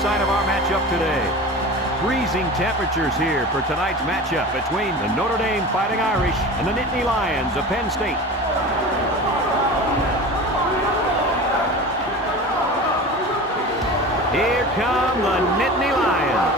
side of our matchup today. Freezing temperatures here for tonight's matchup between the Notre Dame Fighting Irish and the Nittany Lions of Penn State. Here come the Nittany Lions.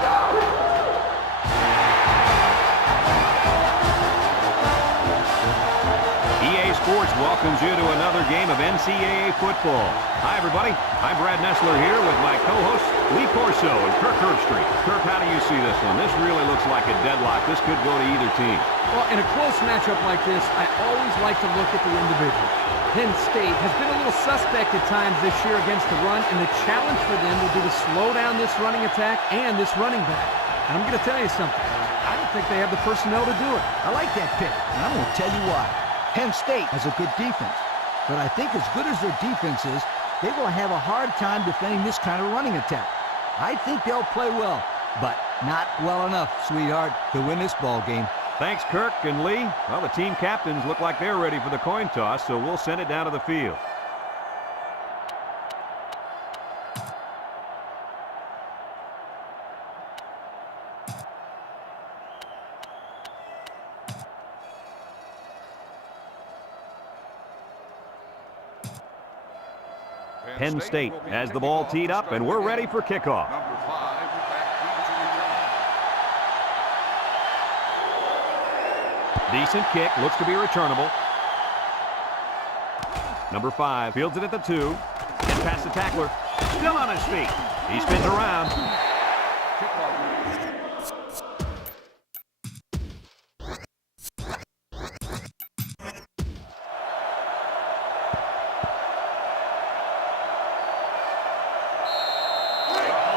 EA Sports welcomes you to another game of NCAA football. Hi, everybody. I'm Brad Nessler here with my co-hosts Lee Corso and Kirk Herbstreit. Kirk, how do you see this one? This really looks like a deadlock. This could go to either team. Well, in a close matchup like this, I always like to look at the individual. Penn State has been a little suspect at times this year against the run, and the challenge for them will be to slow down this running attack and this running back. And I'm going to tell you something. I don't think they have the personnel to do it. I like that pick, and I'm going to tell you why. Penn State has a good defense, but I think as good as their defense is, they will have a hard time defending this kind of running attack. I think they'll play well, but not well enough, sweetheart, to win this ball game. Thanks, Kirk and Lee. Well, the team captains look like they're ready for the coin toss, so we'll send it down to the field. Penn State has the ball teed up, and we're ready for kickoff. Decent kick, looks to be returnable. Number 5 fields it at the 2. Gets past the tackler. Still on his feet. He spins around.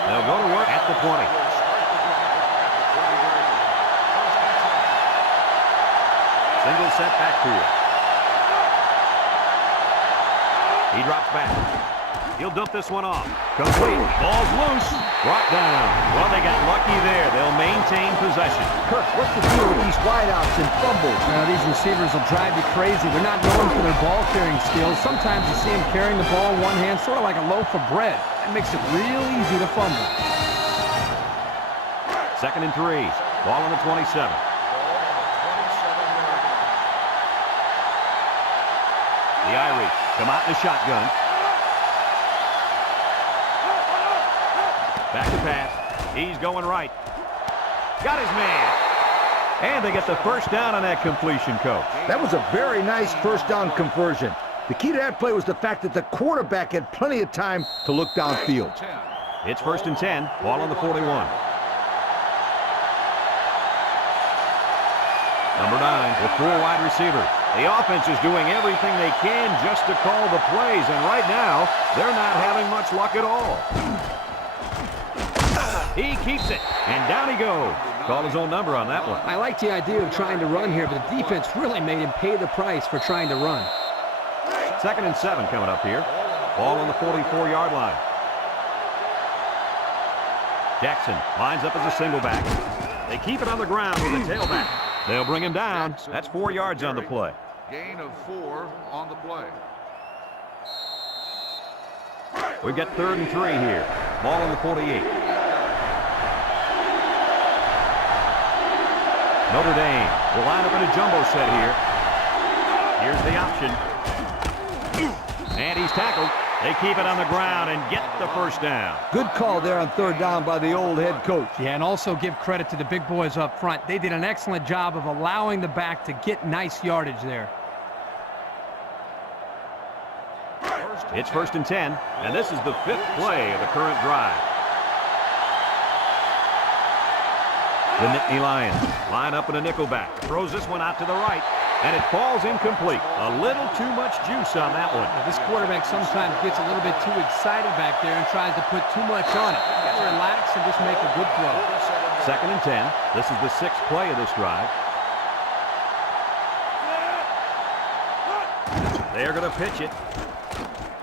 They'll go to work at the 20. Single set backfield. He drops back. He'll dump this one off. Complete. Ball's loose. Brought down. Well, they got lucky there. They'll maintain possession. Kirk, what's the deal with these wideouts and fumbles? These receivers will drive you crazy. They're not known for their ball-carrying skills. Sometimes you see them carrying the ball in one hand, sort of like a loaf of bread. That makes it real easy to fumble. 2nd and 3. Ball on the 27. The Irish come out in the shotgun. Back to pass. He's going right. Got his man. And they get the first down on that completion, Coach. That was a very nice first down conversion. The key to that play was the fact that the quarterback had plenty of time to look downfield. It's 1st and 10. Ball on the 41. Number 9 with 4 wide receivers. The offense is doing everything they can just to call the plays, and right now, they're not having much luck at all. He keeps it, and down he goes. Called his own number on that one. I like the idea of trying to run here, but the defense really made him pay the price for trying to run. 2nd and 7 coming up here. Ball on the 44-yard line. Jackson lines up as a single back. They keep it on the ground with a tailback. They'll bring him down. That's 4 yards on the play. Gain of 4 on the play. We've got 3rd and 3 here. Ball on the 48. Notre Dame will line up in a jumbo set here. Here's the option. And he's tackled. They keep it on the ground and get the first down. Good call there on 3rd down by the old head coach. Yeah, and also give credit to the big boys up front. They did an excellent job of allowing the back to get nice yardage there. It's 1st and 10, and this is the 5th play of the current drive. The Nittany Lions line up in a nickelback. Throws this one out to the right, and it falls incomplete. A little too much juice on that one. This quarterback sometimes gets a little bit too excited back there and tries to put too much on it. You got to relax and just make a good throw. 2nd and 10. This is the 6th play of this drive. They're going to pitch it.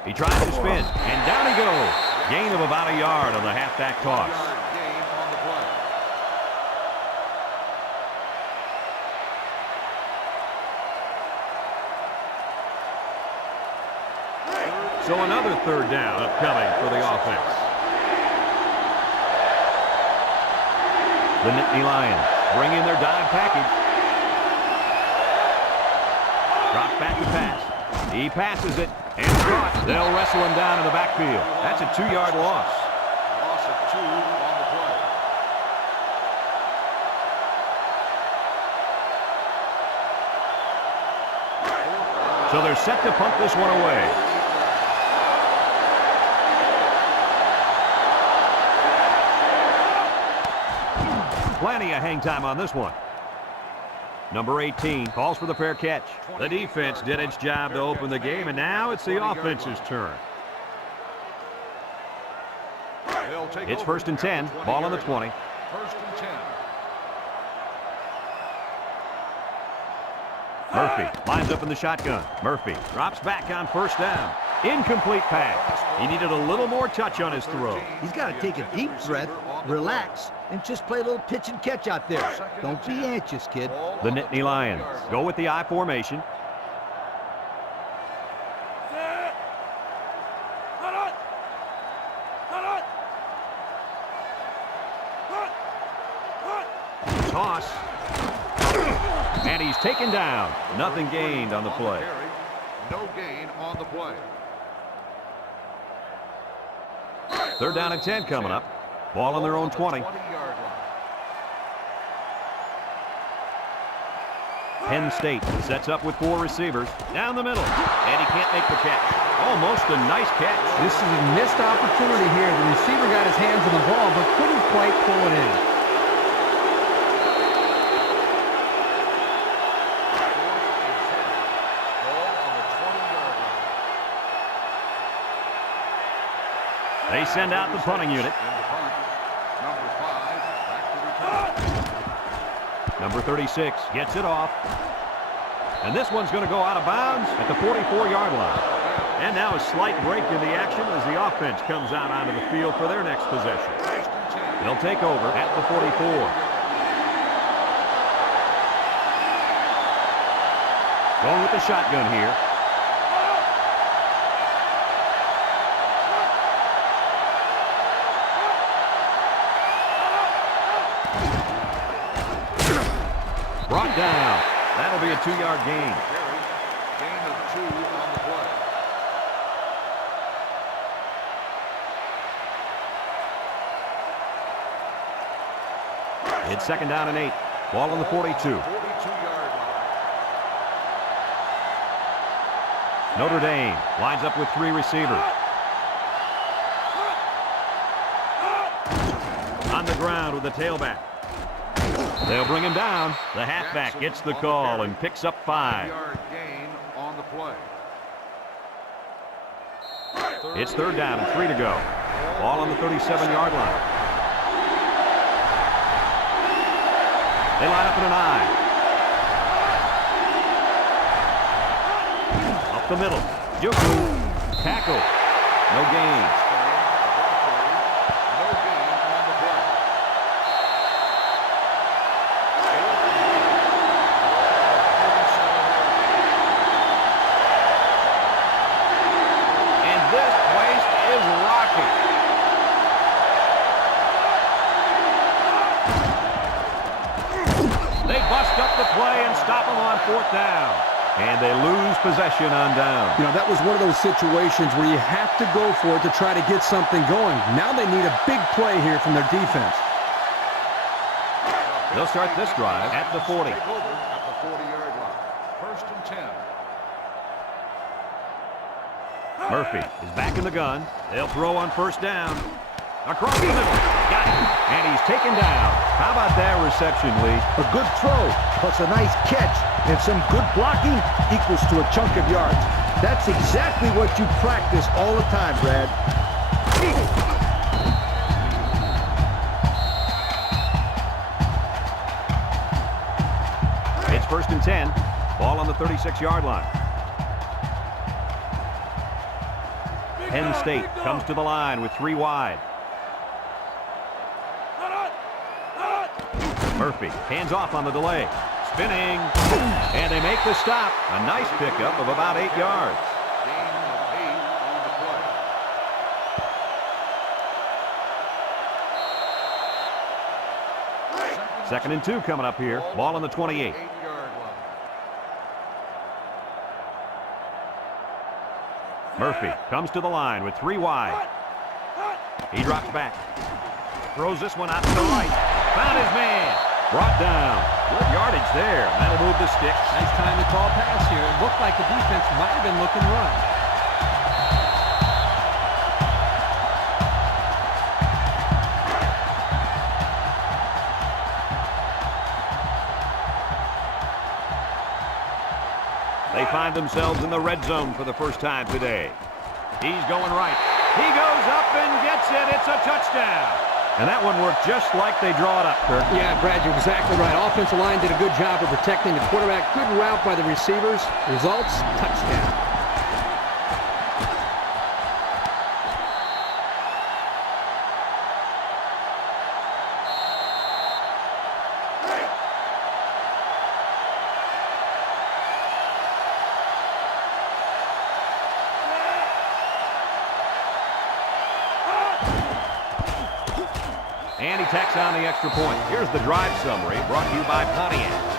He tries to spin, and down he goes. Gain of about a yard on the halfback toss. So another 3rd down upcoming for the offense. The Nittany Lions bring in their dime package. Drops back to pass. He passes it and caught. They'll wrestle him down in the backfield. That's a 2-yard loss. Loss of 2 on the play. So they're set to punt this one away. Plenty of hang time on this one. Number 18 calls for the fair catch. The defense did its job to open the game, and now it's the offense's turn. It's 1st and 10. Ball on the 20. 1st and 10. Murphy lines up in the shotgun. Murphy drops back on 1st down. Incomplete pass. He needed a little more touch on his throw. He's got to take a deep breath, relax, and just play a little pitch and catch out there. Don't be anxious, kid. The Nittany Lions go with the I formation. Toss. And he's taken down. Nothing gained on the play. No gain on the play. 3rd down and 10 coming up. Ball on their own 20. Penn State sets up with 4 receivers. Down the middle. And he can't make the catch. Almost a nice catch. This is a missed opportunity here. The receiver got his hands on the ball, but couldn't quite pull it in. They send out the punting unit. Number 36 gets it off. And this one's going to go out of bounds at the 44-yard line. And now a slight break in the action as the offense comes out onto the field for their next possession. They'll take over at the 44. Going with the shotgun here. Brought down. That'll be a 2-yard gain. Gain of 2 on the play. It's 2nd down and 8. Ball on the 42. 42-yard line. Notre Dame lines up with 3 receivers. On the ground with the tailback. They'll bring him down. The halfback gets the call and picks up 5. 5-yard gain on the play. It's 3rd down and 3 to go. Ball on the 37-yard line. They line up in an I. Up the middle. Juku. Tackle. No gains. No gain on the play. And this place is rocking. They bust up the play and stop them on 4th down. And they lose possession on down. You know, that was one of those situations where you have to go for it to try to get something going. Now they need a big play here from their defense. They'll start this drive at the 40. Take over at the 40-yard line. 1st and 10. Murphy is back in the gun. They'll throw on 1st down. Across the middle. Got it. And he's taken down. How about that reception, Lee? A good throw, plus a nice catch, and some good blocking equals to a chunk of yards. That's exactly what you practice all the time, Brad. It's 1st and 10. Ball on the 36-yard line. Penn State comes to the line with 3 wide. Murphy hands off on the delay. Spinning. And they make the stop. A nice pickup of about 8 yards. Gain of 8 on the play. 2nd and 2 coming up here. Ball on the 28. 8-yard line. Murphy comes to the line with 3 wide. He drops back. Throws this one out to the right. Found his man. Brought down. Good yardage there. That'll move the sticks. Nice time to call pass here. It looked like the defense might have been looking run. They find themselves in the red zone for the first time today. He's going right. He goes up and gets it. It's a touchdown. And that one worked just like they draw it up, Kirk. Yeah, Brad, you're exactly right. Offensive line did a good job of protecting the quarterback. Good route by the receivers. Results, touchdown. And he tacks on the extra point. Here's the drive summary brought to you by Pontiac.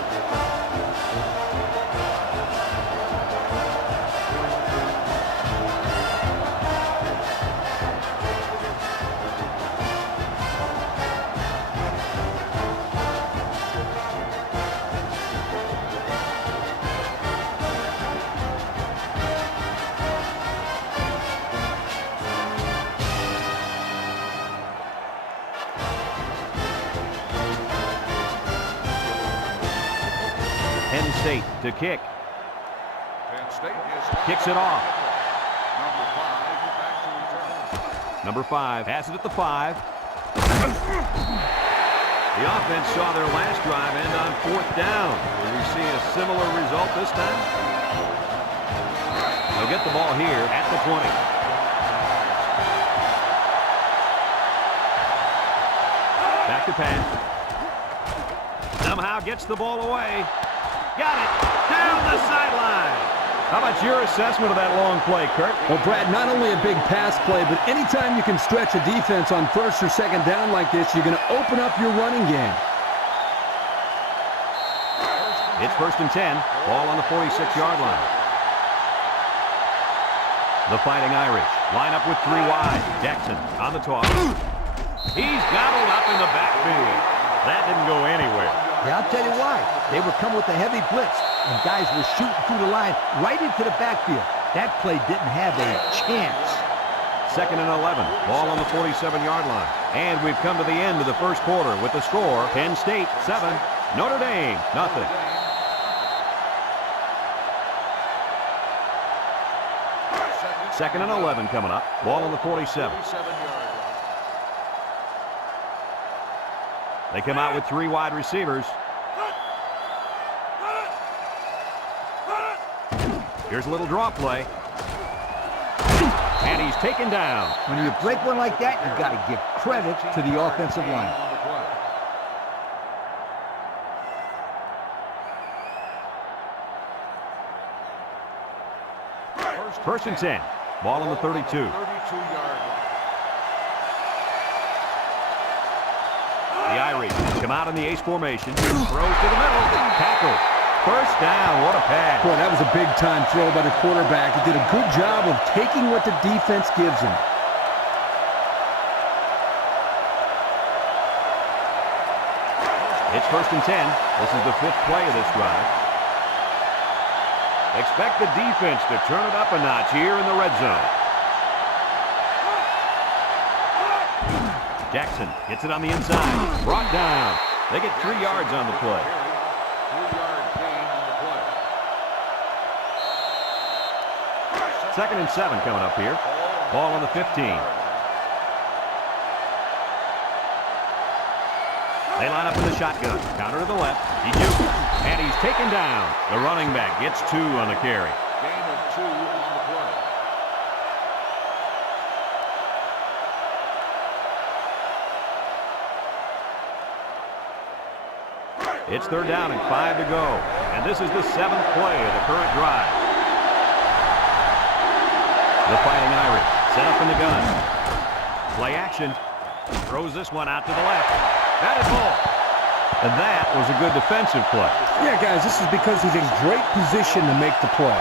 Penn State to kick. Penn State is Kicks it off. Number 5 back to return. Number 5 has it at the 5. The offense saw their last drive end on 4th down. Will we see a similar result this time? They'll get the ball here at the 20. Back to Penn. Somehow gets the ball away. Got it. Down the sideline. How about your assessment of that long play, Kirk? Well, Brad, not only a big pass play, but anytime you can stretch a defense on 1st or 2nd down like this, you're going to open up your running game. It's 1st and 10. Ball on the 46-yard line. The Fighting Irish line up with 3 wide. Jackson on the toss. He's gobbled up in the backfield. That didn't go anywhere. Yeah, I'll tell you why. They were coming with a heavy blitz, and guys were shooting through the line right into the backfield. That play didn't have a chance. 2nd and 11. Ball on the 47-yard line. And we've come to the end of the first quarter with the score, Penn State 7, Notre Dame nothing. Second and 11 coming up. Ball on the 47. 47-yard line. They come out with 3 wide receivers. Here's a little draw play. And he's taken down. When you break one like that, you've got to give credit to the offensive line. On the play. 1st and 10. Ball on the 32. 32-yard line. The Irish come out in the ace formation. Throws to the middle. Tackle. 1st down. What a pass. Boy, that was a big-time throw by the quarterback. He did a good job of taking what the defense gives him. It's 1st and 10. This is the 5th play of this drive. Expect the defense to turn it up a notch here in the red zone. Jackson gets it on the inside. Brought down. They get 3 yards on the play. 3-yard gain on the play. 2nd and 7 coming up here. Ball on the 15. They line up in the shotgun. Counter to the left. He jukes. And he's taken down. The running back gets 2 on the carry. Gain of 2 on the play. It's 3rd down and 5 to go. And this is the 7th play of the current drive. The Fighting Irish set up in the gun. Play action. Throws this one out to the left. That is full. And that was a good defensive play. Yeah, guys, this is because he's in great position to make the play.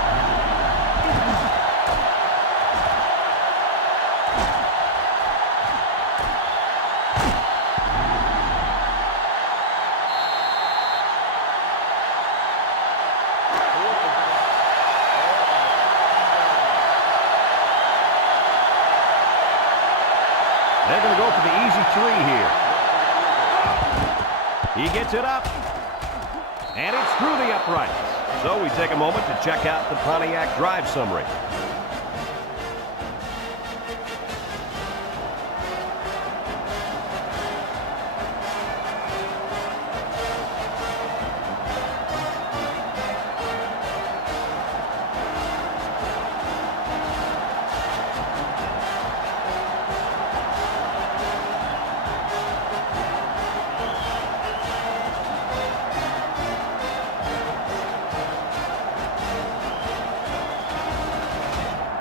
They're going to go for the easy three here. He gets it up. And it's through the uprights. So we take a moment to check out the Pontiac drive summary.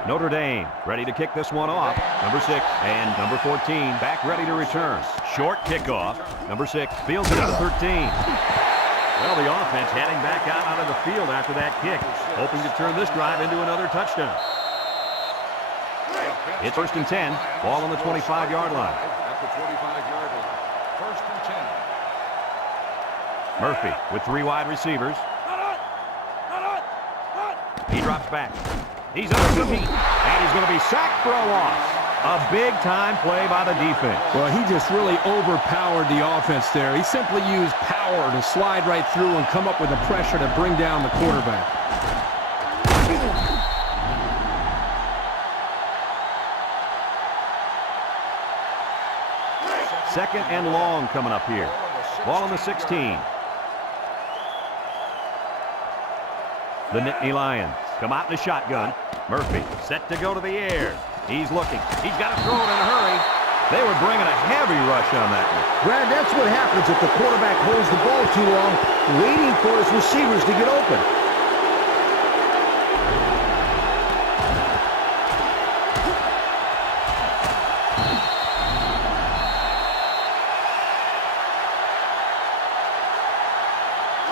Notre Dame ready to kick this one off. Number 6 and number 14 back ready to return. Short kickoff. Number 6 fields it at the 13. Well, the offense heading back out onto the field after that kick, hoping to turn this drive into another touchdown. It's 1st and 10. Ball on the 25-yard line. At the 25-yard line. 1st and 10. Murphy with 3 wide receivers. He drops back. He's under some heat, and he's going to be sacked for a loss. A big-time play by the defense. Well, he just really overpowered the offense there. He simply used power to slide right through and come up with the pressure to bring down the quarterback. Second and long coming up here. Ball on the 16. The Nittany Lions come out in the shotgun. Murphy set to go to the air. He's looking. He's got to throw it in a hurry. They were bringing a heavy rush on that one. Brad, that's what happens if the quarterback holds the ball too long, waiting for his receivers to get open.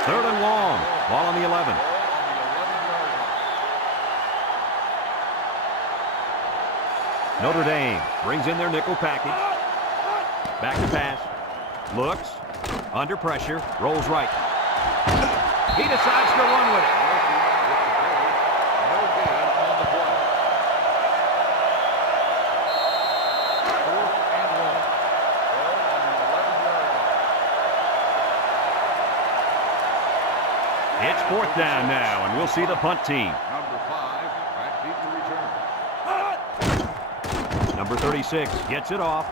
Third and long. Ball on the 11. Notre Dame brings in their nickel package. Back to pass. Looks. Under pressure. Rolls right. He decides to run with it. No gain on the play. 4th and 1. Ball on the 11-yard line. It's 4th down now, and we'll see the punt team. Number 5, back deep to return. Number 36 gets it off.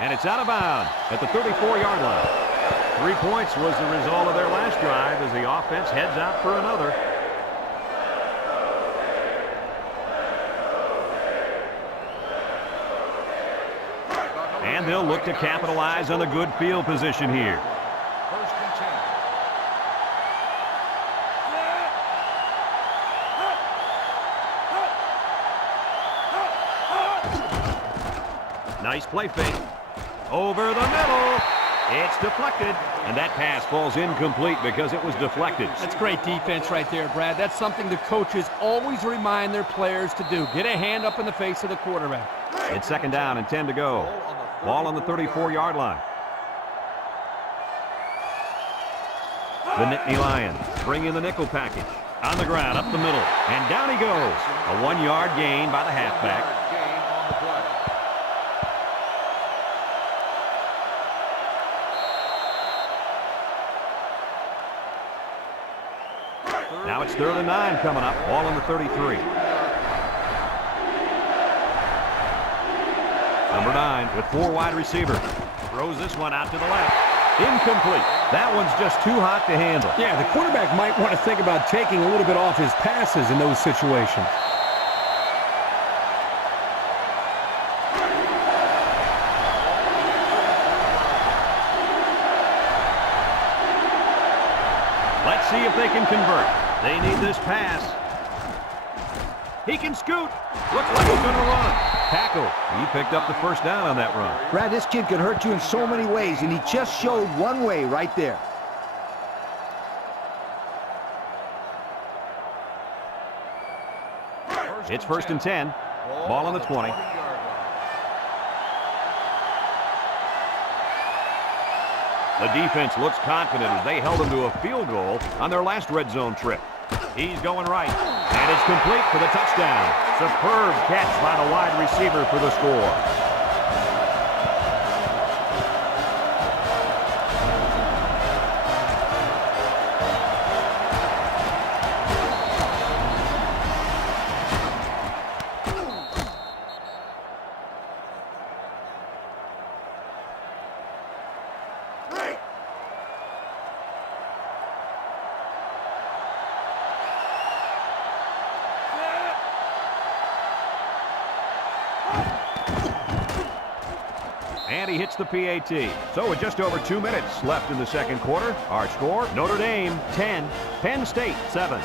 And it's out of bounds at the 34-yard line. 3 points was the result of their last drive as the offense heads out for another. And they'll look to capitalize on the good field position here. 1st and 10. Nice play fake. Over the middle. It's deflected. And that pass falls incomplete because it was deflected. That's great defense right there, Brad. That's something the coaches always remind their players to do. Get a hand up in the face of the quarterback. It's 2nd down and 10 to go. Ball on the 34-yard line. The Nittany Lions bring in the nickel package. On the ground, up the middle. And down he goes. A 1-yard gain by the halfback. Gain on the play. Now it's 3rd and 9 coming up. Ball on the 33. Number 9 with 4 wide receivers. Throws this one out to the left. Incomplete. That one's just too hot to handle. Yeah, the quarterback might want to think about taking a little bit off his passes in those situations. Let's see if they can convert. They need this pass. He can scoot. Looks like he's going to run. tackle. He picked up the first down on that run. Brad, this kid can hurt you in so many ways, and he just showed one way right there. It's first and 10. Ball on the 20. The defense looks confident as they held them to a field goal on their last red zone trip. He's going right, and it's complete for the touchdown. Superb catch by the wide receiver for the score. And he hits the PAT. So with just over 2 minutes left in the second quarter, our score, Notre Dame 10, Penn State 7.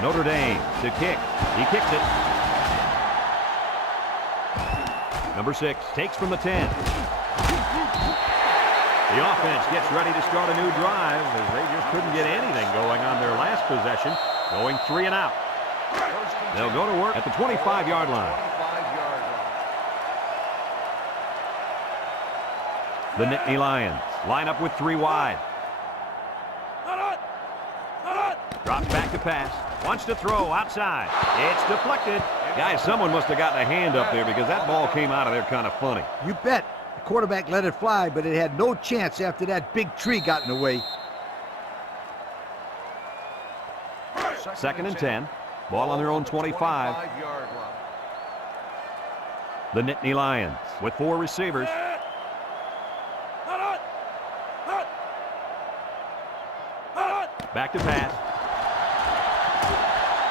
Notre Dame to kick. He kicks it. Number 6 takes from the 10. The offense gets ready to start a new drive as they just couldn't get anything going on their last possession, going 3 and out. They'll go to work at the 25-yard line. The Nittany Lions line up with 3 wide. Drops back to pass. Wants to throw outside. It's deflected. Guys, someone must have gotten a hand up there because that ball came out of there kind of funny. You bet. The quarterback let it fly, but it had no chance after that big tree got in the way. Second and 10. Ball on their own 25. The Nittany Lions with 4 receivers. Back to pass.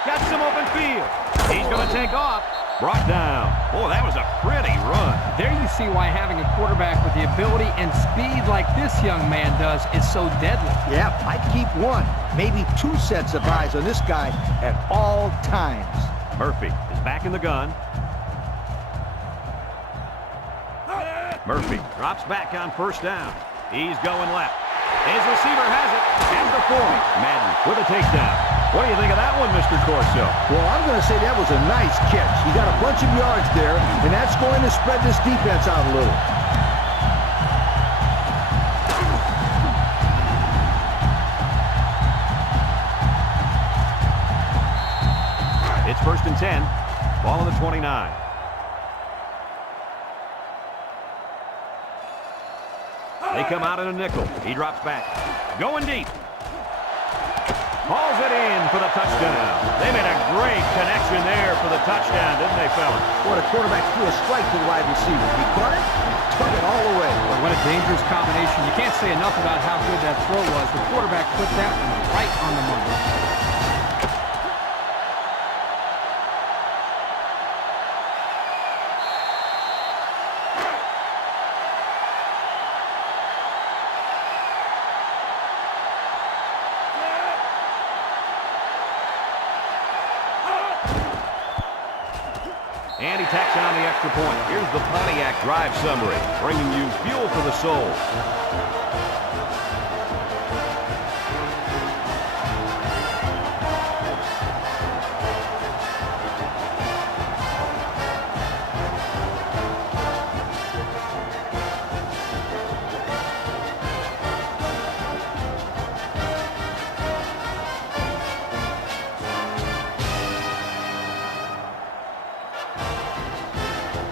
Got some open field. He's going to take off. Brought down. Boy, that was a pretty run. There you see why having a quarterback with the ability and speed like this young man does is so deadly. Yeah, I'd keep 1, maybe 2 sets of eyes on this guy at all times. Murphy is back in the gun. Murphy drops back on first down. He's going left. His receiver has it at the 40. Madden with a takedown. What do you think of that one, Mr. Corso? Well, I'm going to say that was a nice catch. He got a bunch of yards there, and that's going to spread this defense out a little. It's first and 10. Ball on the 29. They come out in a nickel. He drops back. Going deep. Hauls it in for the touchdown. They made a great connection there for the touchdown, didn't they, fellas? Well, the quarterback threw a strike to the wide receiver. He caught it, took it all the way. Well, what a dangerous combination. You can't say enough about how good that throw was. The quarterback put that one right on the money. And he tacks on the extra point. Here's the Pontiac drive summary, bringing you fuel for the soul.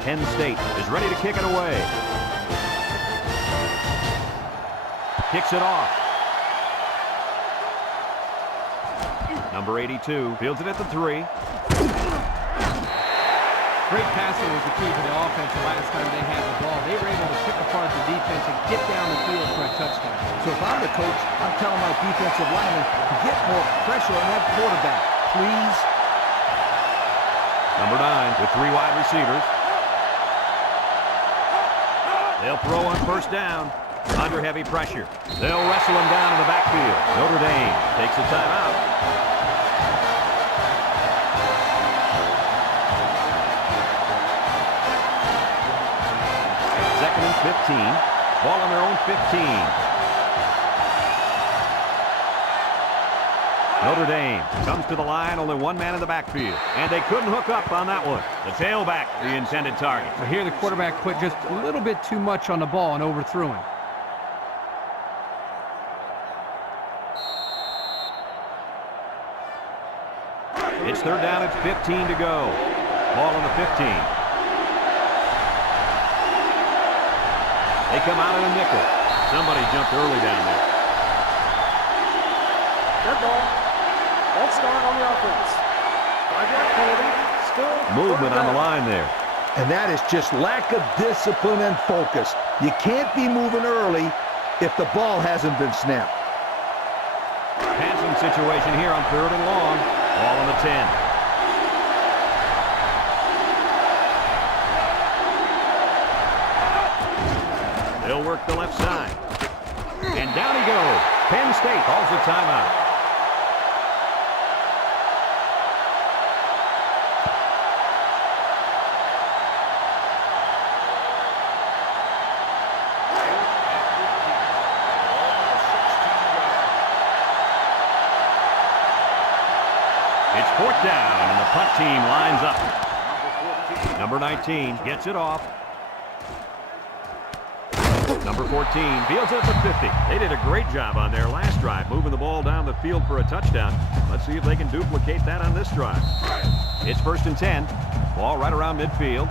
Penn State is ready to kick it away. Kicks it off. Number 82 fields it at the 3. Great passing was the key for the offense the last time they had the ball. They were able to pick apart the defense and get down the field for a touchdown. So if I'm the coach, I'm telling my defensive linemen to get more pressure on that quarterback, please. Number 9 with 3 wide receivers. They'll throw on first down. Under heavy pressure. They'll wrestle him down in the backfield. Notre Dame takes a timeout. Second and 15. Ball on their own 15. Notre Dame comes to the line, only one man in the backfield. And they couldn't hook up on that one. The tailback, the intended target. So here the quarterback put just a little bit too much on the ball and overthrew him. It's third down at 15 to go. Ball on the 15. They come out in a nickel. Somebody jumped early down there. Good ball. Let's start on the offense. 5-yard penalty. Still Movement on the line there. And that is just lack of discipline and focus. You can't be moving early if the ball hasn't been snapped. Passing situation here on third and long. Ball on the 10. They'll work the left side. And down he goes. Penn State calls a timeout. It's fourth down, and the punt team lines up. Number 19 gets it off. Number 14 fields it at the 50. They did a great job on their last drive, moving the ball down the field for a touchdown. Let's see if they can duplicate that on this drive. It's first and 10. Ball right around midfield.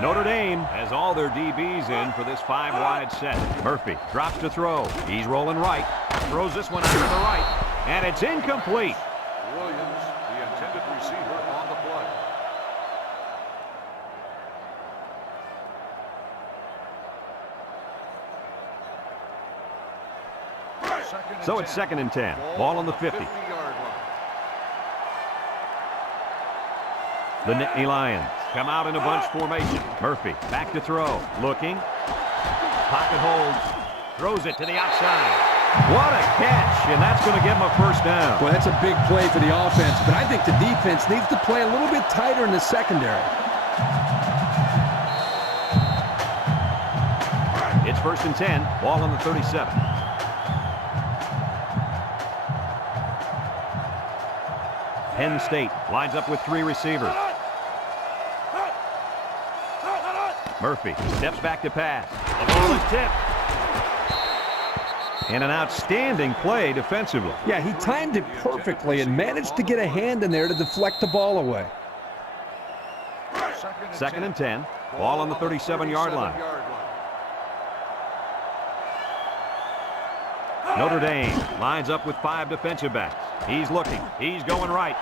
Notre Dame has all their DBs in for this 5-wide set. Murphy drops to throw. He's rolling right. Throws this one out to the right. And it's incomplete. Williams, the intended receiver, on the play. So it's second and 10. Ball on the 50. 50-yard line. The Nittany Lions come out in a bunch formation. Murphy back to throw. Looking. Pocket holds. Throws it to the outside. What a catch, and that's going to give him a first down. Well, that's a big play for the offense, but I think the defense needs to play a little bit tighter in the secondary. It's first and 10. Ball on the 37. Penn State lines up with 3 receivers. Murphy steps back to pass. The ball is tipped. And an outstanding play defensively. Yeah, he timed it perfectly and managed to get a hand in there to deflect the ball away. Second and 10. Ball on the 37-yard line. Notre Dame lines up with 5 defensive backs. He's looking. He's going right.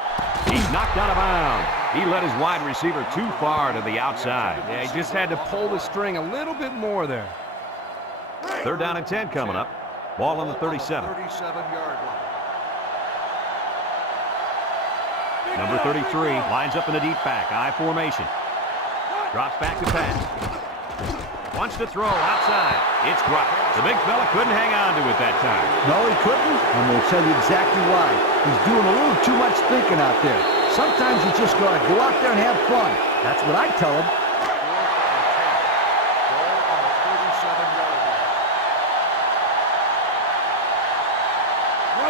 He's knocked out of bounds. He let his wide receiver too far to the outside. Yeah, he just had to pull the string a little bit more there. Third down and 10 coming up. Ball on the 37. 37-yard line. Number 33 lines up in a deep back. I formation. Drops back to pass. Wants to throw outside. It's dropped. The big fella couldn't hang on to it that time. No, he couldn't. I'm going to tell you exactly why. He's doing a little too much thinking out there. Sometimes you just got to go out there and have fun. That's what I tell him.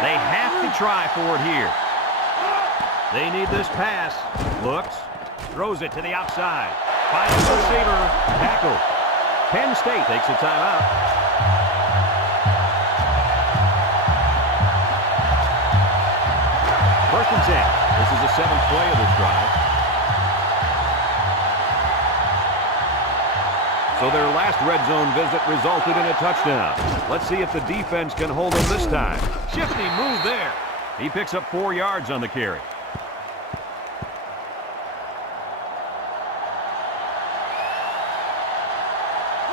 They have to try for it here. They need this pass. Looks. Throws it to the outside. Finds the receiver. Tackle. Penn State takes a timeout. First and 10. This is the 7th play of this drive. So their last red zone visit resulted in a touchdown. Let's see if the defense can hold them this time. Shifty move there. He picks up 4 yards on the carry.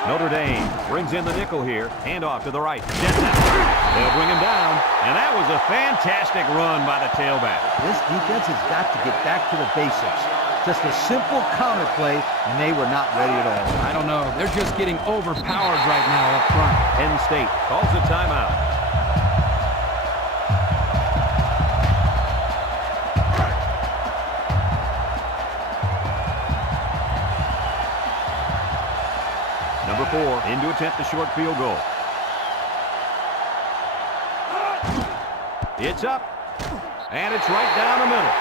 Notre Dame brings in the nickel here. Hand off to the right. They'll bring him down. And that was a fantastic run by the tailback. This defense has got to get back to the basics. Just a simple counter play, and they were not ready at all. I don't know. They're just getting overpowered right now up front. Penn State calls a timeout. Number 4 in to attempt the short field goal. It's up, and it's right down the middle.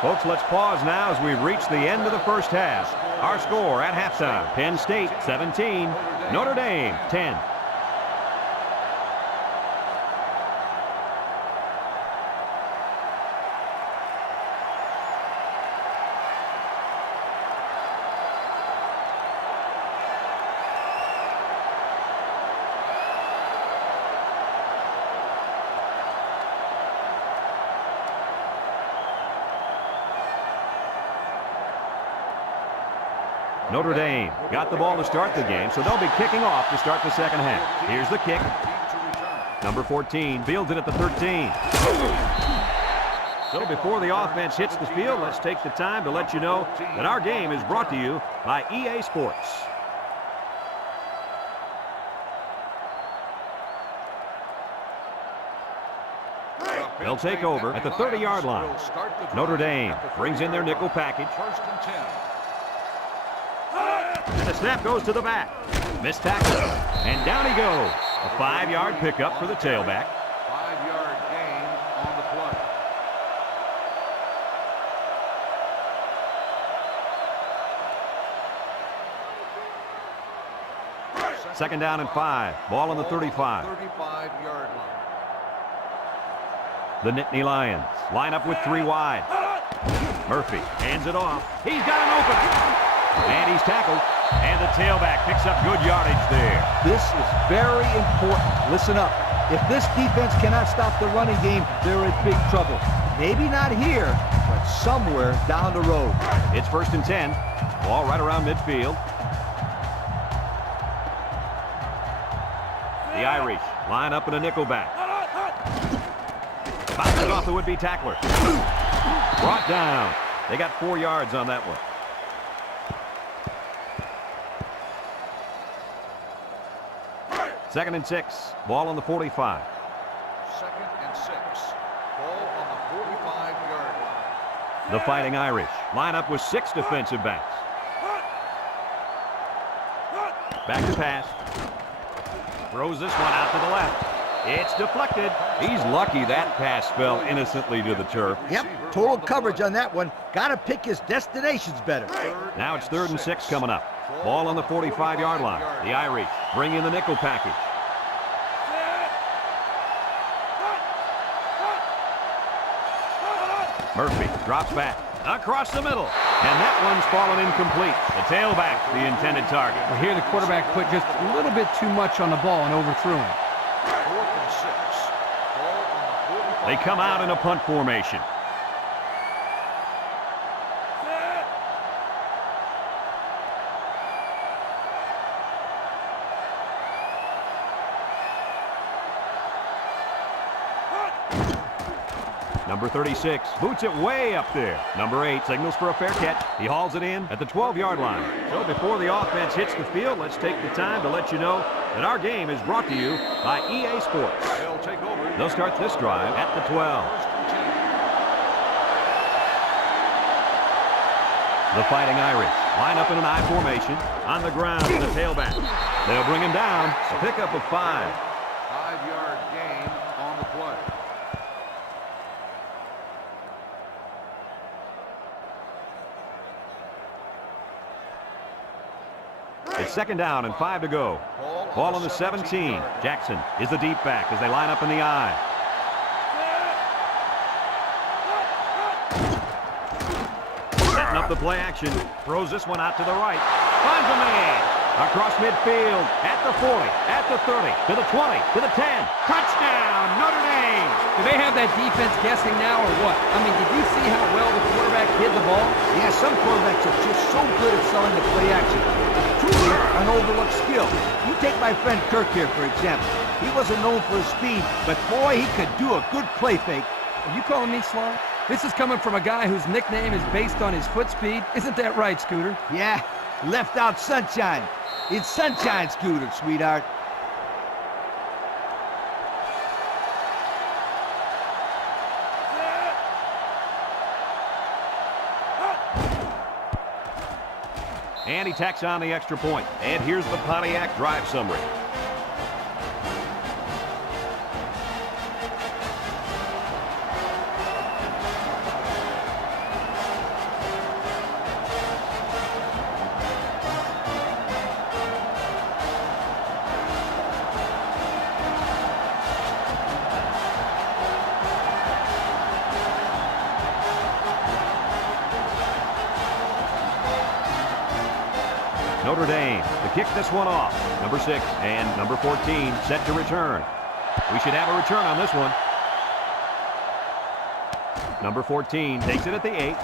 Folks, let's pause now as we've reached the end of the first half. Our score at halftime, Penn State 17, Notre Dame 10. Notre Dame got the ball to start the game, so they'll be kicking off to start the second half. Here's the kick. Number 14 fields it at the 13. So before the offense hits the field, let's take the time to let you know that our game is brought to you by EA Sports. They'll take over at the 30-yard line. Notre Dame brings in their nickel package. And the snap goes to the back. Missed tackle. And down he goes. A 5-yard pickup for the tailback. 5-yard gain on the play. Second down and 5. Ball on the 35. 35-yard line. The Nittany Lions line up with 3 wide. Murphy hands it off. He's got an opening. And he's tackled. And the tailback picks up good yardage there. This is very important. Listen up. If this defense cannot stop the running game, they're in big trouble. Maybe not here, but somewhere down the road. It's 1st and 10. Ball right around midfield. The Irish line up in a nickel back. Bounces off the would-be tackler. Brought down. They got 4 yards on that one. Second and 6. Ball on the 45. 2nd and 6. Ball on the 45-yard line. The Fighting Irish line up with 6 defensive backs. Back to pass. Throws this one out to the left. It's deflected. He's lucky that pass fell innocently to the turf. Yep, total coverage on that one. Got to pick his destinations better. Now it's 3rd and 6 coming up. Ball on the 45-yard line. The Irish bring in the nickel package. Murphy drops back across the middle. And that one's fallen incomplete. The tailback, the intended target. Well, here the quarterback put just a little bit too much on the ball and overthrew him. 4th and 6. Ball on the 45. They come out in a punt formation. Number 36 boots it way up there. Number 8 signals for a fair catch. He hauls it in at the 12-yard line. So before the offense hits the field, let's take the time to let you know that our game is brought to you by EA Sports. They'll take over. They'll start this drive at the 12. The Fighting Irish line up in an I formation. On the ground to the tailback. They'll bring him down. A pickup of 5. 5-yard gain on the play. It's 2nd down and 5 to go. Ball on the 17. Jackson is the deep back as they line up in the I. Setting up the play action. Throws this one out to the right. Finds a man. Across midfield, at the 40, at the 30, to the 20, to the 10. Touchdown, Notre Dame! Do they have that defense guessing now or what? I mean, did you see how well the quarterback hid the ball? Yeah, some quarterbacks are just so good at selling the play action. Truly an overlooked skill. You take my friend Kirk here, for example. He wasn't known for his speed, but boy, he could do a good play fake. Are you calling me slow? This is coming from a guy whose nickname is based on his foot speed. Isn't that right, Scooter? Yeah, left out sunshine. It's sunshine, Scooter, sweetheart. And he tacks on the extra point. And here's the Pontiac drive summary. Notre Dame to kick this one off. Number 6 and number 14 set to return. We should have a return on this one. Number 14 takes it at the 8.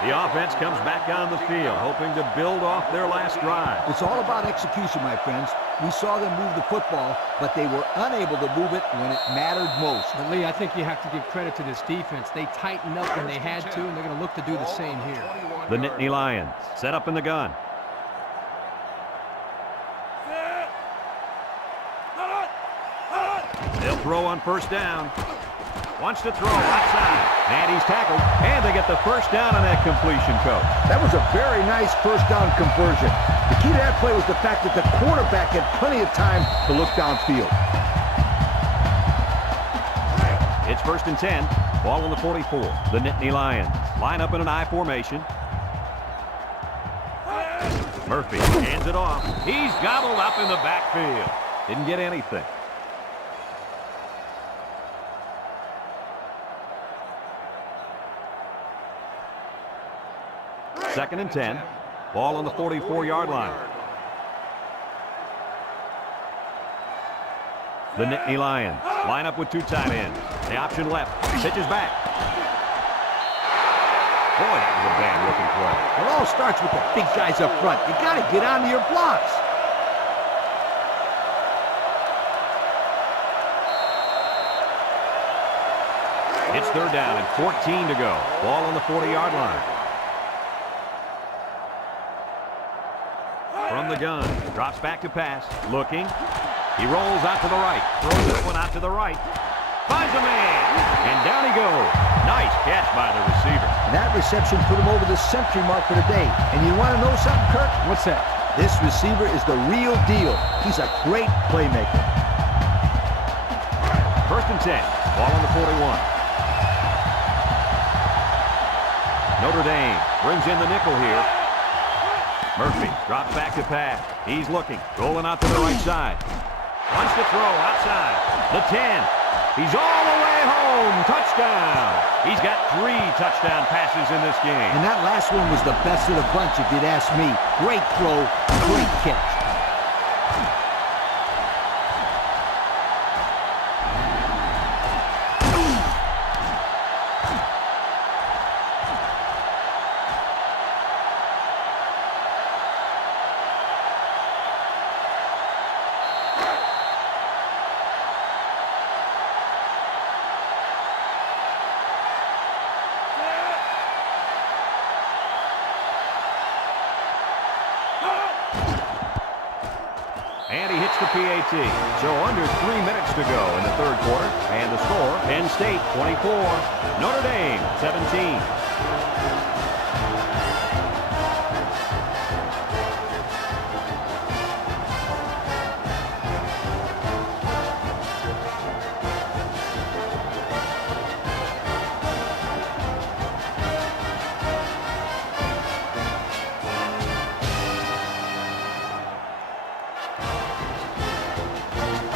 The offense comes back on the field, hoping to build off their last drive. It's all about execution, my friends. We saw them move the football, but they were unable to move it when it mattered most. But Lee, I think you have to give credit to this defense. They tightened up when they had to, and they're going to look to do the same here. The Nittany Lions set up in the gun. They'll throw on first down. Wants to throw outside. And he's tackled. And they get the first down on that completion, Coach. That was a very nice first down conversion. The key to that play was the fact that the quarterback had plenty of time to look downfield. It's 1st and 10. Ball on the 44. The Nittany Lions line up in an I formation. Murphy hands it off. He's gobbled up in the backfield. Didn't get anything. Second and 10. Ball on the 44-yard line. The Nittany Lions line up with 2 tight ends. The option left. Pitches back. Boy, that was a bad-looking play. It all starts with the big guys up front. You got to get onto your blocks. It's 3rd down and 14 to go. Ball on the 40-yard line. From the gun, drops back to pass, looking. He rolls out to the right, throws this one out to the right. Finds a man, and down he goes. Nice catch by the receiver. And that reception put him over the century mark for the day. And you want to know something, Kirk? What's that? This receiver is the real deal. He's a great playmaker. 1st and 10, ball on the 41. Notre Dame brings in the nickel here. Murphy drops back to pass. He's looking, rolling out to the right side. Wants to throw outside. The 10. He's all the way home. Touchdown. He's got 3 touchdown passes in this game. And that last one was the best of the bunch, if you'd ask me. Great throw, great catch. And he hits the PAT. So under 3 minutes to go in the 3rd quarter. And the score, Penn State 24, Notre Dame 17.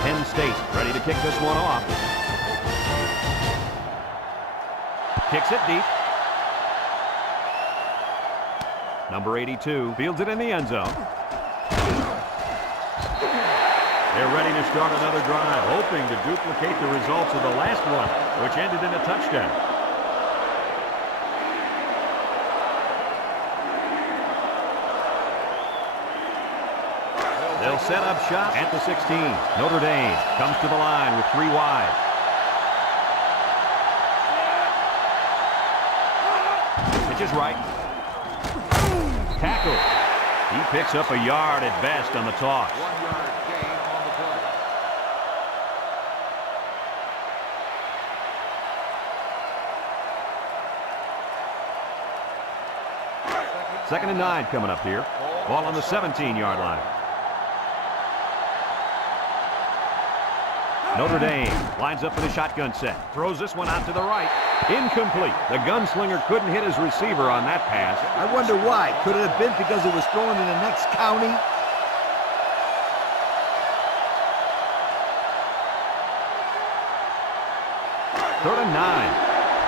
Penn State ready to kick this one off. Kicks it deep. Number 82 fields it in the end zone. They're ready to start another drive, hoping to duplicate the results of the last one, which ended in a touchdown. They'll set up shop at the 16. Notre Dame comes to the line with 3 wide. Pitch is right. Tackle. He picks up a yard at best on the toss. 1 yard gain on the play. Second and 9 coming up here. Ball on the 17-yard line. Notre Dame lines up for the shotgun set. Throws this one out to the right. Incomplete. The gunslinger couldn't hit his receiver on that pass. I wonder why. Could it have been because it was thrown in the next county? Third and 9.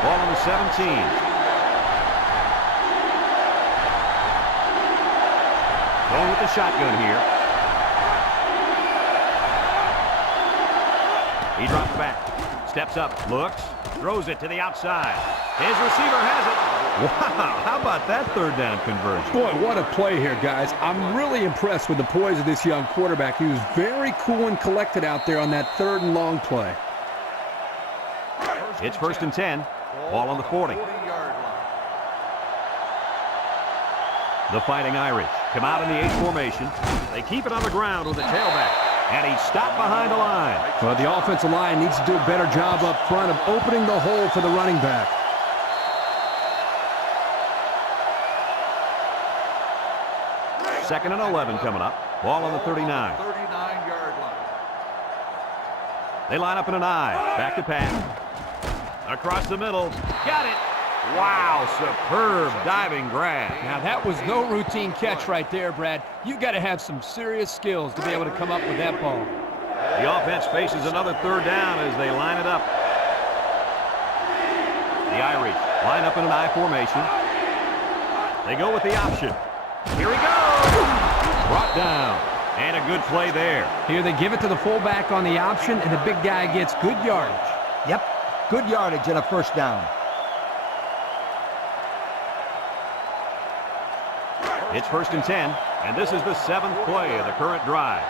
Ball on the 17. Going with the shotgun here. He drops back. Steps up. Looks. Throws it to the outside. His receiver has it. Wow, how about that third down conversion? Boy, what a play here, guys. I'm really impressed with the poise of this young quarterback. He was very cool and collected out there on that 3rd and long play. It's first and 10. Ball on the 40. 40-yard line. The Fighting Irish come out in the 8 formation. They keep it on the ground with the tailback. And he's stopped behind the line. Well, the offensive line needs to do a better job up front of opening the hole for the running back. Second and 11 coming up. Ball on the 39. 39-yard line. They line up in an I. Back to pass. Across the middle. Got it. Wow, superb diving grab. Now, that was no routine catch right there, Brad. You've got to have some serious skills to be able to come up with that ball. The offense faces another third down as they line it up. The Irish line up in an I formation. They go with the option. Here he goes. Brought down. And a good play there. Here they give it to the fullback on the option, and the big guy gets good yardage. Yep, good yardage and a first down. It's first and 10, and this is the 7th play of the current drive.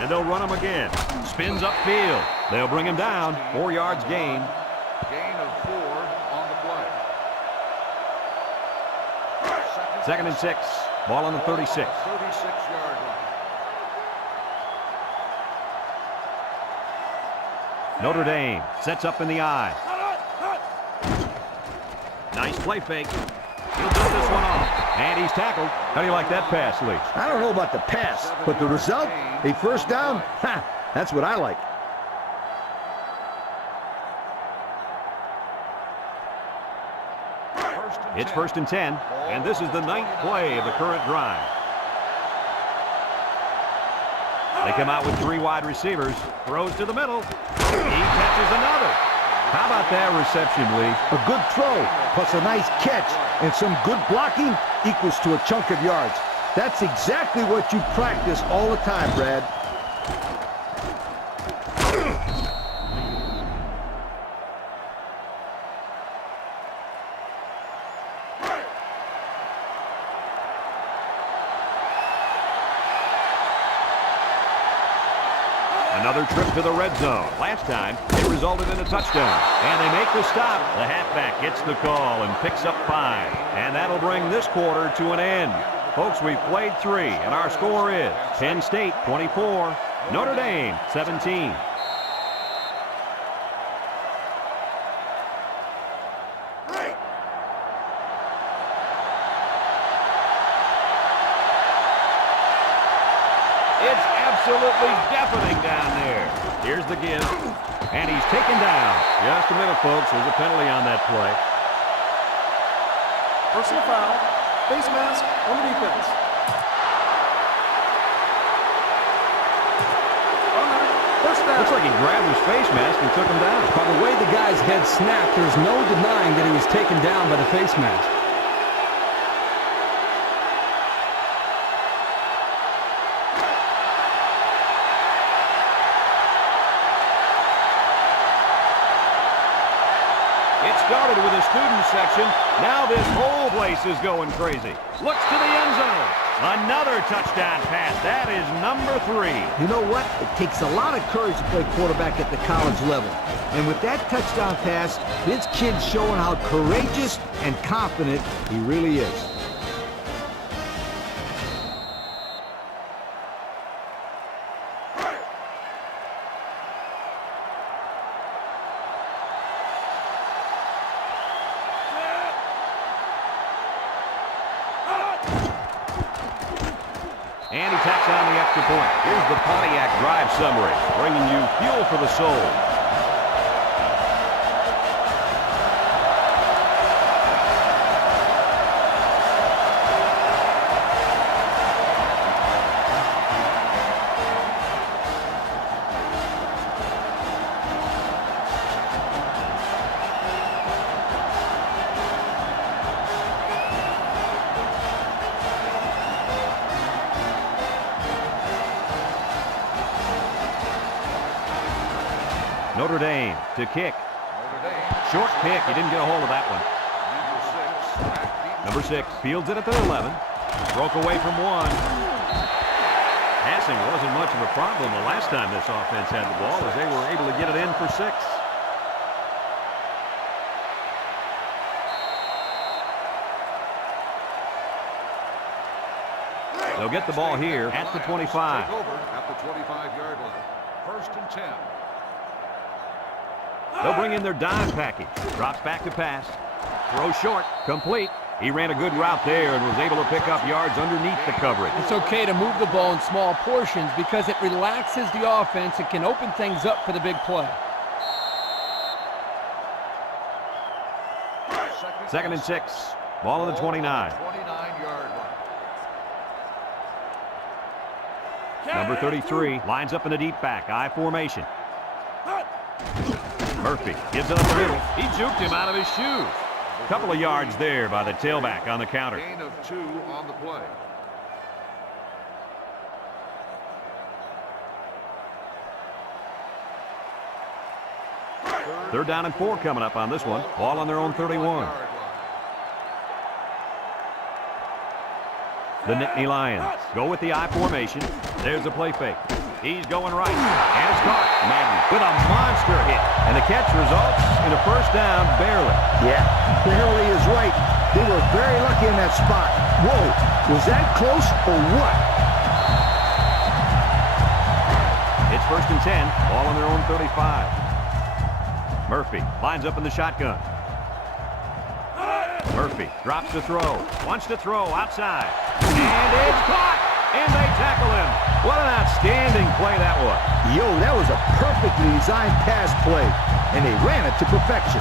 And they'll run him again. Spins upfield. They'll bring him down. 4 yards gain. Gain of 4 on the play. Second and 6. Ball on the 36. 36-yard line. Notre Dame sets up in the I. Nice play fake. He'll get this one off. And he's tackled. How do you like that pass, Lee? I don't know about the pass, but the result, a first down, ha, that's what I like. It's first and 10, and this is the 9th play of the current drive. They come out with 3 wide receivers. Throws to the middle. He catches another. How about that reception, Lee? A good throw, plus a nice catch, and some good blocking equals to a chunk of yards. That's exactly what you practice all the time, Brad. Another trip to the red zone. Last time, it resulted in a touchdown. And they make the stop. The halfback gets the call and picks up 5. And that'll bring this quarter to an end. Folks, we've played 3, and our score is Penn State 24, Notre Dame 17. It's absolutely deafening down there. Here's the give, and he's taken down. Just a minute, folks. There's a penalty on that play. Personal foul. Face mask on the defense. First down. Looks like he grabbed his face mask and took him down. By the way the guy's head snapped, there's no denying that he was taken down by the face mask. It started with a student section. Now this whole place is going crazy. Looks to the end zone. Another touchdown pass. That is number 3. You know what? It takes a lot of courage to play quarterback at the college level. And with that touchdown pass, this kid's showing how courageous and confident he really is. And he tacks on the extra point. Here's the Pontiac drive summary, bringing you fuel for the soul. Notre Dame to kick. Short kick. He didn't get a hold of that one. Number 6 fields it at the 11. Broke away from 1. Passing wasn't much of a problem the last time this offense had the ball, as they were able to get it in for 6. They'll get the ball here at the 25. Take over at the 25-yard line. First and 10. They'll bring in their dime package. Drops back to pass. Throw short. Complete. He ran a good route there and was able to pick up yards underneath the coverage. It's okay to move the ball in small portions because it relaxes the offense and can open things up for the big play. Second and 6. Ball on the 29. 29-yard line. Number 33 lines up in the deep back. I formation. Murphy gives it up the middle. He juked him out of his shoes. Couple of yards there by the tailback on the counter. Gain of 2 on the play. Third down and 4 coming up on this one. Ball on their own 31. The Nittany Lions go with the I formation. There's a play fake. He's going right. And it's caught. Madden with a monster hit. And the catch results in a first down, barely. Yeah, barely is right. They were very lucky in that spot. Whoa, was that close or what? It's first and 10. Ball on their own 35. Murphy lines up in the shotgun. Murphy drops to throw. Wants to throw outside. And it's caught. And they tackle him. What an outstanding play that was. Yo, that was a perfectly designed pass play, and they ran it to perfection.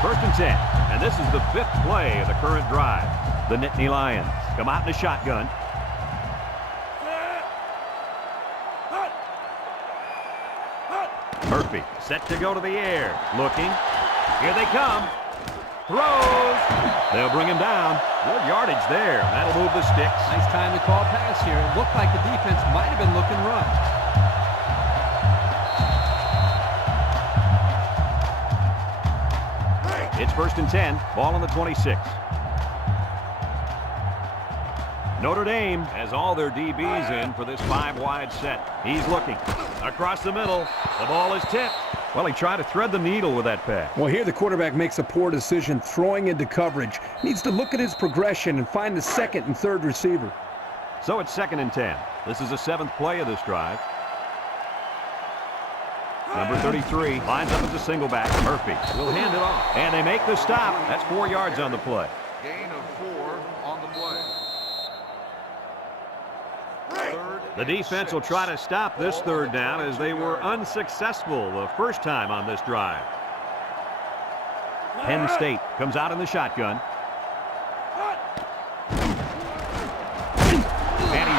First and 10. And this is the 5th play of the current drive. The Nittany Lions come out in the shotgun. Murphy set to go to the air. Looking. Here they come. Throws. They'll bring him down. Good yardage there. That'll move the sticks. Nice time to call pass here. It looked like the defense might have been looking rough. It's first and 10. Ball on the 26. Notre Dame has all their DBs in for this 5-wide set. He's looking. Across the middle. The ball is tipped. Well, he tried to thread the needle with that pass. Well, here the quarterback makes a poor decision throwing into coverage. Needs to look at his progression and find the second and third receiver. So it's second and 10. This is the 7th play of this drive. Number 33 lines up as a single back. Murphy will hand it off. And they make the stop. That's 4 yards on the play. Gain of 4 on the play. The defense will try to stop this third down as they were unsuccessful the first time on this drive. Penn State comes out in the shotgun.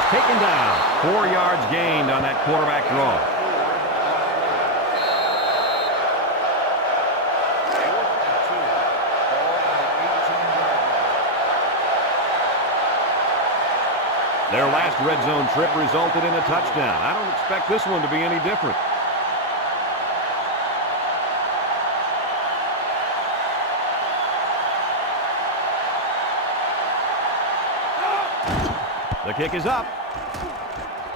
taken down. 4 yards gained on that quarterback draw. Their last red zone trip resulted in a touchdown. I don't expect this one to be any different. The kick is up.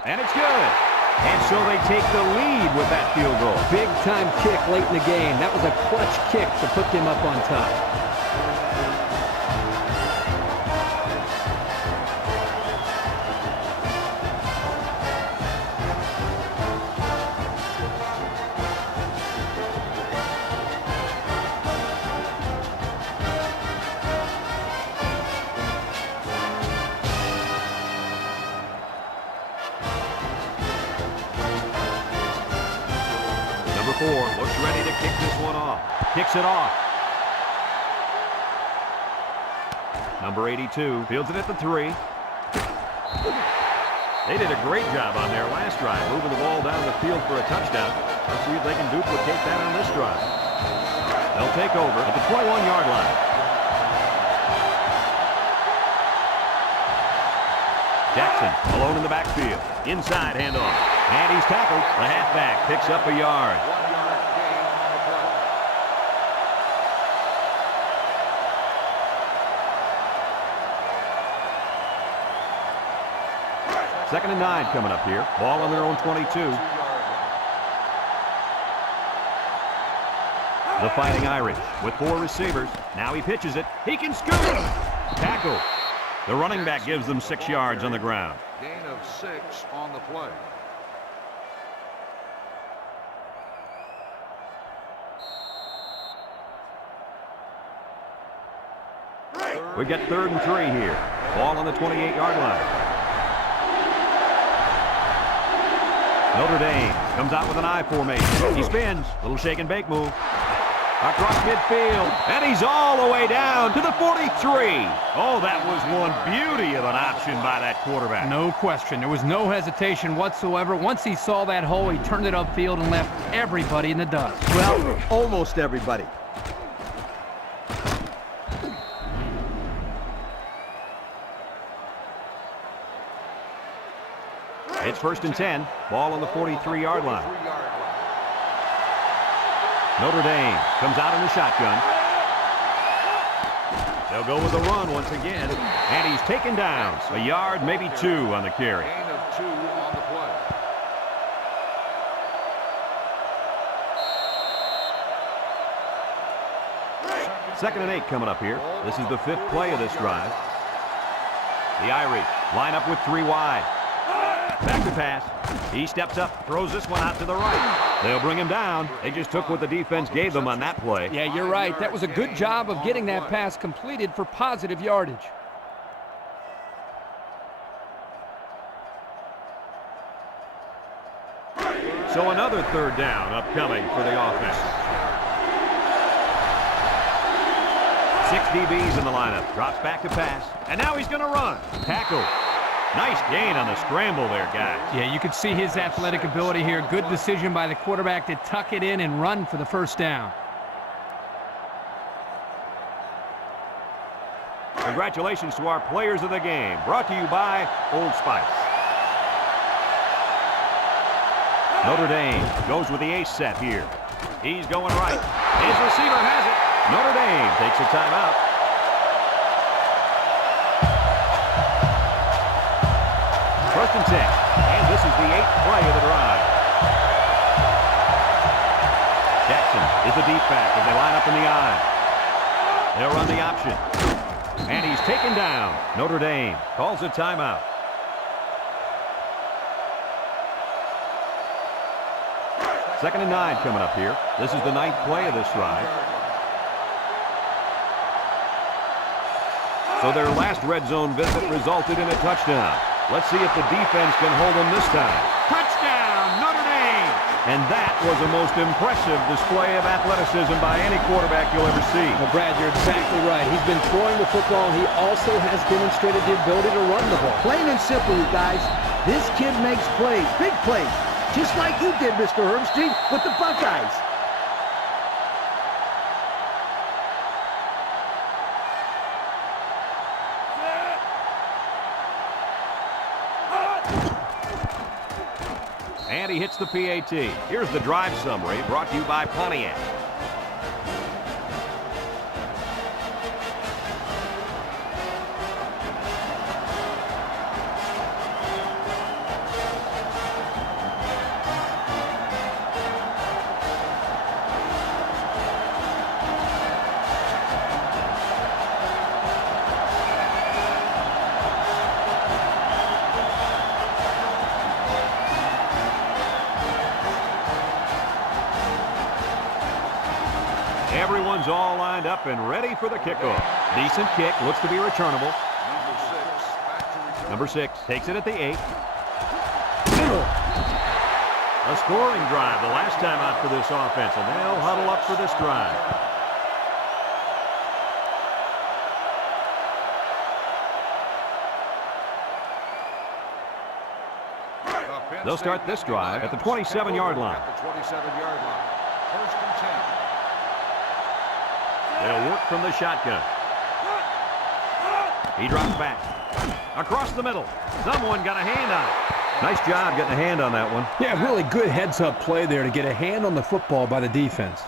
And it's good. And so they take the lead with that field goal. Big-time kick late in the game. That was a clutch kick to put them up on top. Looks ready to kick this one off. Kicks it off. Number 82 fields it at the 3. They did a great job on their last drive, moving the ball down the field for a touchdown. Let's see if they can duplicate that on this drive. They'll take over at the 21-yard line. Jackson alone in the backfield. Inside handoff. And he's tackled. The halfback picks up a yard. 1 yard gain on the play. Second and 9 coming up here. Ball on their own 22. The Fighting Irish with 4 receivers. Now he pitches it. He can scoot. Tackle. The running back gives them 6 yards on the ground. Gain of 6 on the play. We get 3rd and 3 here. Ball on the 28-yard line. Notre Dame comes out with an I formation. He spins. Little shake and bake move. Across midfield. And he's all the way down to the 43. Oh, that was one beauty of an option by that quarterback. No question. There was no hesitation whatsoever. Once he saw that hole, he turned it upfield and left everybody in the dust. Well, almost everybody. It's 1st and 10. Ball on the 43-yard line. Notre Dame comes out in the shotgun. They'll go with the run once again. And he's taken down. A yard, maybe 2 on the carry. Gain of 2 on the play. Second and 8 coming up here. This is the 5th play of this drive. The Irish line up with 3 wide. Back to pass. He steps up, throws this one out to the right. They'll bring him down. They just took what the defense gave them on that play. Yeah, you're right. That was a good job of getting that pass completed for positive yardage. So another 3rd down upcoming for the offense. 6 DBs in the lineup. Drops back to pass. And now he's going to run. Tackle. Nice gain on the scramble there, guys. Yeah, you could see his athletic ability here. Good decision by the quarterback to tuck it in and run for the 1st down. Congratulations to our players of the game. Brought to you by Old Spice. Notre Dame goes with the ace set here. He's going right. His receiver has it. Notre Dame takes a timeout. First and 10, and this is the 8th play of the drive. Jackson is the deep back as they line up in the I. They'll run the option. And he's taken down. Notre Dame calls a timeout. Second and 9 coming up here. This is the 9th play of this drive. So their last red zone visit resulted in a touchdown. Let's see if the defense can hold them this time. Touchdown, Notre Dame! And that was a most impressive display of athleticism by any quarterback you'll ever see. Well, Brad, you're exactly right. He's been throwing the football. He also has demonstrated the ability to run the ball. Plain and simple, you guys. This kid makes plays, big plays, just like you did, Mr. Herbstreit, with the Buckeyes. And he hits the PAT. Here's the drive summary brought to you by Pontiac. Everyone's all lined up and ready for the kickoff. Decent kick, looks to be returnable. Number 6 takes it at the 8. A scoring drive the last time out for this offense, and they'll huddle up for this drive. They'll start this drive at the 27-yard line. First and 10. They'll work from the shotgun. He drops back. Across the middle. Someone got a hand on it. Nice job getting a hand on that one. Yeah, really good heads-up play there to get a hand on the football by the defense.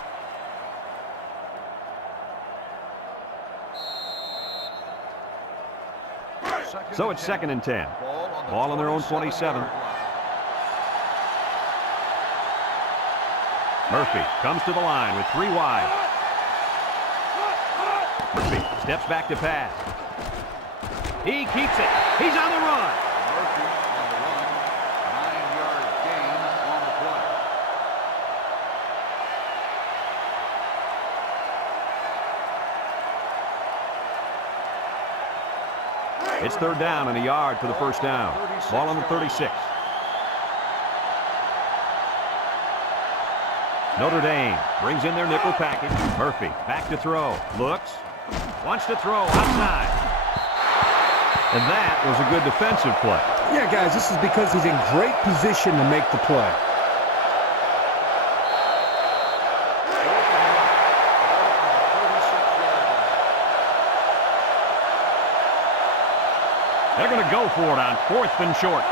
So it's 2nd and 10. Ball on their own 27. Murphy comes to the line with 3 wide. Murphy steps back to pass. He keeps it. He's on the run. Murphy on the run. 9-yard gain on the play. It's 3rd down and a yard for the first down. Ball on the 36. Notre Dame brings in their nickel package. Murphy back to throw. Looks. Wants to throw outside. And that was a good defensive play. Yeah, guys, this is because he's in great position to make the play. They're going to go for it on 4th and short.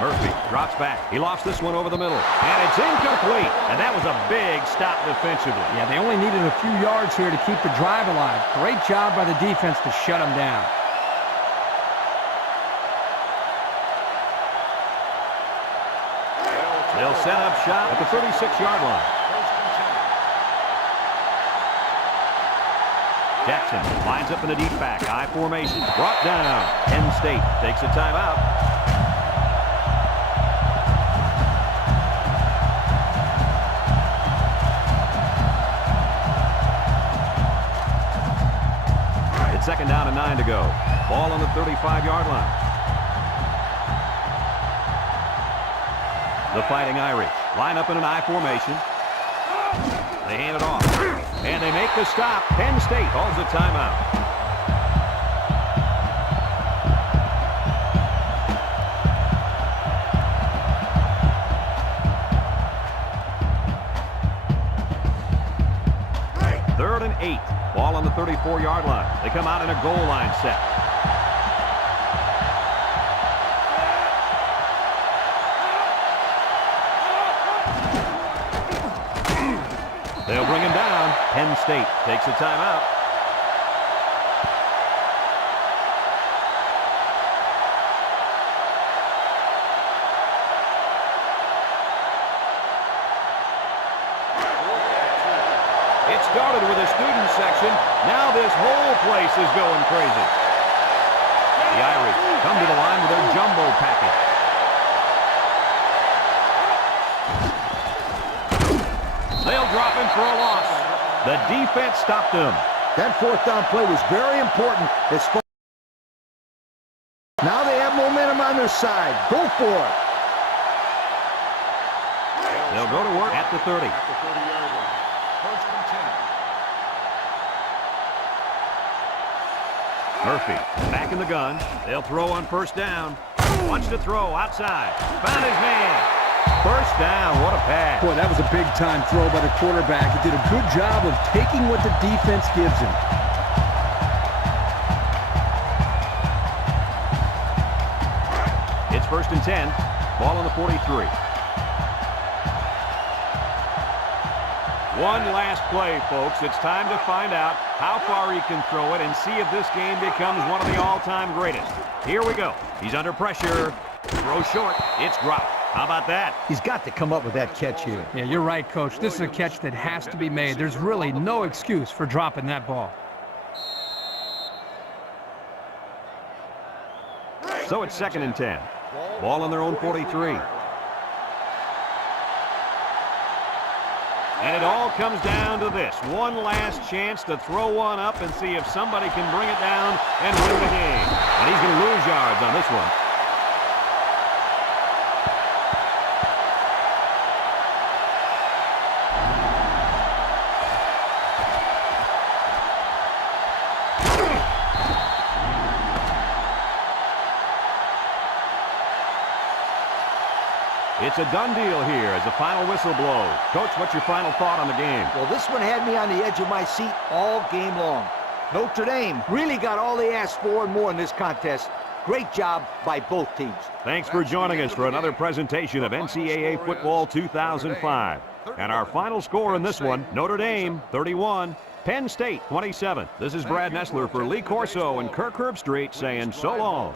Murphy drops back. He lofts this one over the middle. And it's incomplete. And that was a big stop defensively. Yeah, they only needed a few yards here to keep the drive alive. Great job by the defense to shut them down. They'll set up shop at the 36-yard line. Jackson lines up in the deep back. I formation. Brought down. Penn State takes a timeout. It's 2nd down and 9 to go. Ball on the 35-yard line. The Fighting Irish line up in an I formation. They hand it off. And they make the stop. Penn State calls a timeout. Third and 8. Ball on the 34-yard line. They come out in a goal line set. They'll bring him down. Penn State takes a timeout. It started with a student section. Now this whole place is going crazy. The Irish come to the line with their jumbo package. They'll drop him for a loss. The defense stopped them. That 4th down play was very important. Now they have momentum on their side. Go for it. They'll go to work at the 30. At the 30-yard line. First and 10. Murphy back in the gun. They'll throw on first down. Wants to throw outside. Found his man. First down. What a pass. Boy, that was a big-time throw by the quarterback. He did a good job of taking what the defense gives him. It's first and 10. Ball on the 43. One last play, folks. It's time to find out how far he can throw it and see if this game becomes one of the all-time greatest. Here we go. He's under pressure. Throw short. It's dropped. How about that? He's got to come up with that catch here. Yeah, you're right, Coach. This is a catch that has to be made. There's really no excuse for dropping that ball. So it's second and 10. Ball on their own 43. And it all comes down to this. One last chance to throw one up and see if somebody can bring it down and win the game. And he's going to lose yards on this one. It's a done deal here as the final whistle blows. Coach, what's your final thought on the game? Well, this one had me on the edge of my seat all game long. Notre Dame really got all they asked for and more in this contest. Great job by both teams. Thanks for joining us for another presentation of NCAA Football 2005. And our final score in this one, Notre Dame 31, Penn State 27. This is Brad Nessler for Lee Corso and Kirk Herbstreit saying so long.